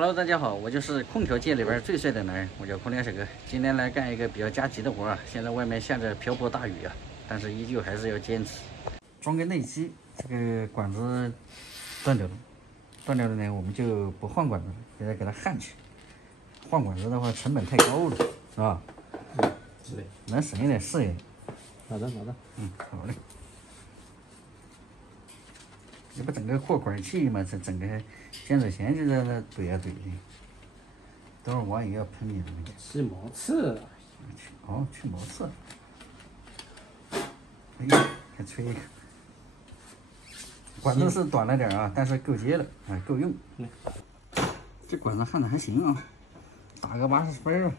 Hello， 大家好，我就是空调界里边最帅的男人，我叫空调小哥。今天来干一个比较加急的活啊！现在外面下着瓢泼大雨啊，但是依旧还是要坚持。装个内机，这个管子断掉了，呢，我们就不换管子了，现在给它焊起。换管子的话成本太高了，是吧？是的，能省一点是一点。好的。好嘞。这不整个扩管器嘛，这整个监测线就在那怼啊怼的，等会儿网也要喷你的那个。去毛刺。哦，去毛刺。哎呀，还吹一个。管子是短了点啊，但是够接了，啊，够用。这管子焊的还行啊，打个80分吧。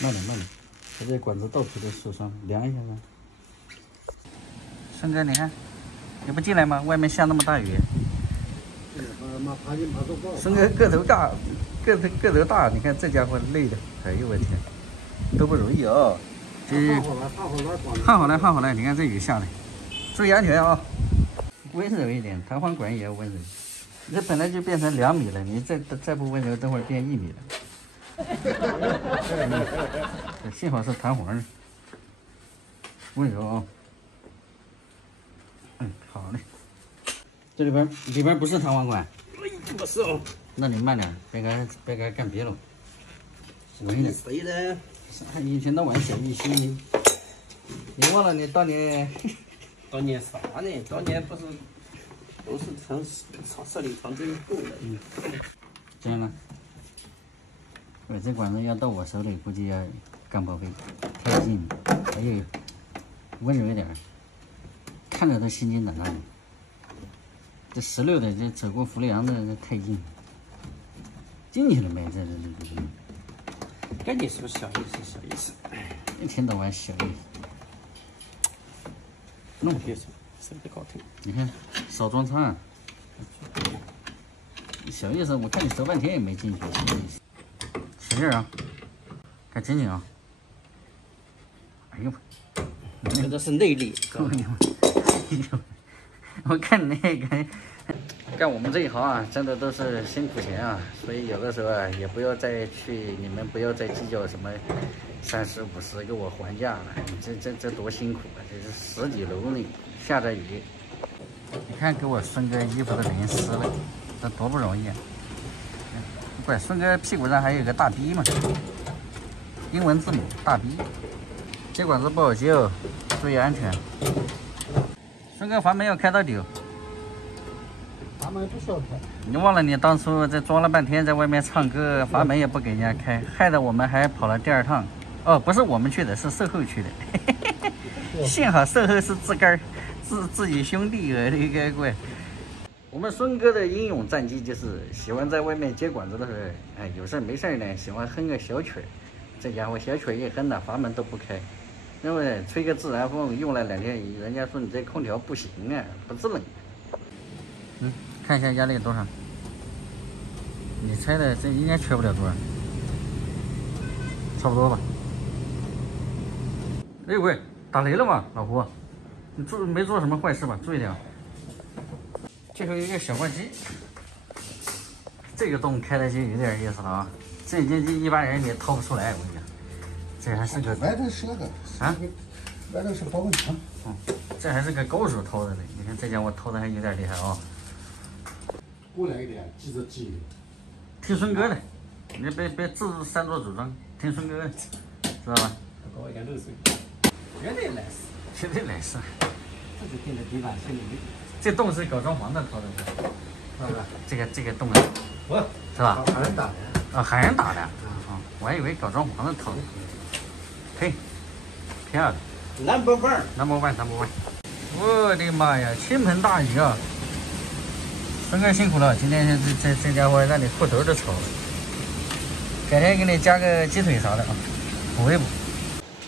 慢点，它这管子到处都受伤，量一下子。顺哥，你看，你不进来吗？外面下那么大雨。顺哥个头大，你看这家伙累的，哎呦我天，都不容易啊。这焊好了，你看这雨下的，注意安全啊，温柔一点，弹簧管也要温柔。这本来就变成2米了，你再不温柔，等会儿变1米了。幸好是弹簧的，温柔啊。好嘞。这里边不是弹簧管。不是哦。那你慢点，别给它干瘪了。稳一点。谁的？一天到晚小雨淅。你忘了你当年啥呢？当年不是都是设立长针布的。这样了。这管子要到我手里，估计要干报废，太近了。还有温柔一点，看着都心惊胆战的。这16的，这走过福利阳的，这太近了，进去了没？这。赶紧说小意思。一天到晚小意思，弄别说，手别搞疼。你看少装叉，小意思，我看你折半天也没进去，使劲啊，看紧啊！哎呦，这都是内力。我看那个干我们这一行啊，真的都是辛苦钱啊，所以有的时候啊，也不要再去，你们不要再计较什么30、50给我还价了，这多辛苦啊！这是10几楼呢，下着雨，你看给我顺哥衣服都淋湿了，这多不容易啊！怪顺哥屁股上还有个大 B 嘛，英文字母大 B， 这管子不好接哦，注意安全。顺哥阀门要开到底。阀门不需要开。你忘了你当初这装了半天，在外面唱歌，阀门也不给人家开，害得我们还跑了第2趟。哦，不是我们去的，是售后去的。幸好售后是自个儿，自己兄弟啊，这个怪。我们孙哥的英勇战绩就是喜欢在外面接管子的时候，哎，有事没事呢，喜欢哼个小曲儿。这家伙小曲儿一哼呢，阀门都不开。因为吹个自然风，用了2天，人家说你这空调不行啊，不制冷。看一下压力多少？你猜的这应该缺不了多少，差不多吧。哎喂，打雷了吗，老胡？你没做什么坏事吧？注意点。最后一个小挂机，这个洞开的就有点意思了啊！这机一般人也掏不出来，我跟你讲。这还是个外头是那个啊，外头是保温箱。这还是个高手掏的呢。你看这家伙掏的还有点厉害啊！过来一点，记着记。听孙哥的，你别擅作主张，听孙哥的，知道吧？搞一点漏水，绝对来事。绝对来事。这是钉在地板心里面。这洞是搞装潢的掏的，是吧？这个洞是吧？喊人打的。啊，喊人打的。啊，我还以为搞装潢的掏的。嘿，漂亮。Number one。我的妈呀，倾盆大雨啊！孙哥辛苦了，今天这家伙让你裤头都潮了。改天给你加个鸡腿啥的啊，补一补。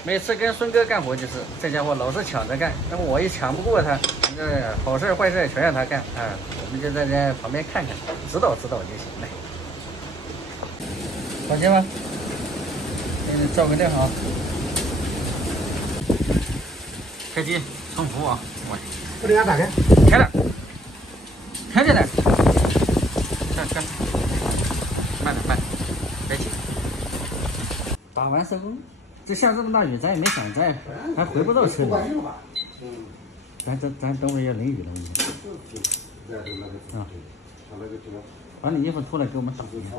每次跟孙哥干活就是这家伙老是抢着干，那么我一抢不过他，这好事坏事全让他干啊，我们就在这旁边看看，指导就行了。好接吗？给你照个亮啊。开机重复啊！不能让打开。开了。开起来，这，慢点，别急。打完收工，这下这么大雨，咱也没想摘，还回不到车里。咱等会儿要淋雨了，啊，把你衣服脱了，给我们挡一下。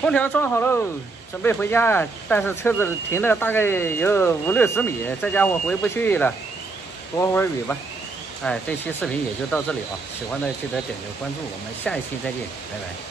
空调装好喽，准备回家，但是车子停了大概有50-60米，这家伙回不去了，躲会儿雨吧。哎，这期视频也就到这里啊，喜欢的记得点个关注，我们下一期再见，拜拜。